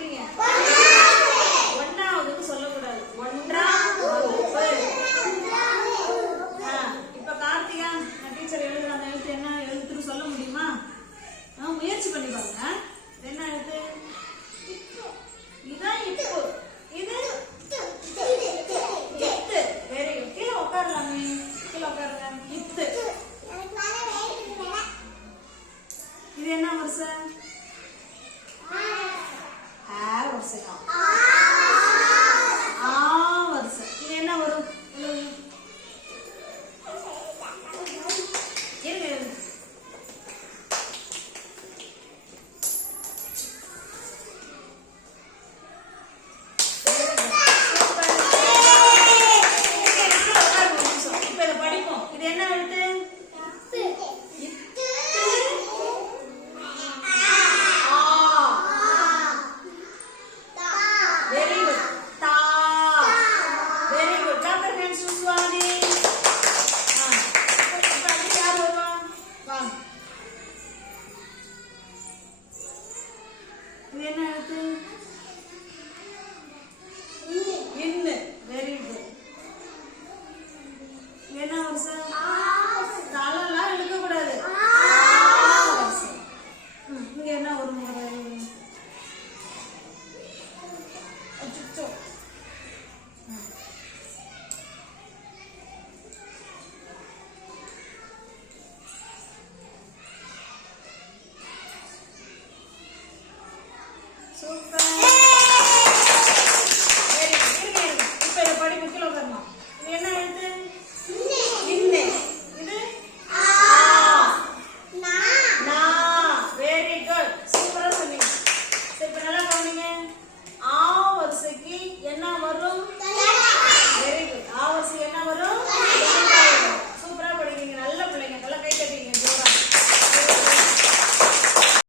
我是你 Abraham Suswani. Thank you. Sou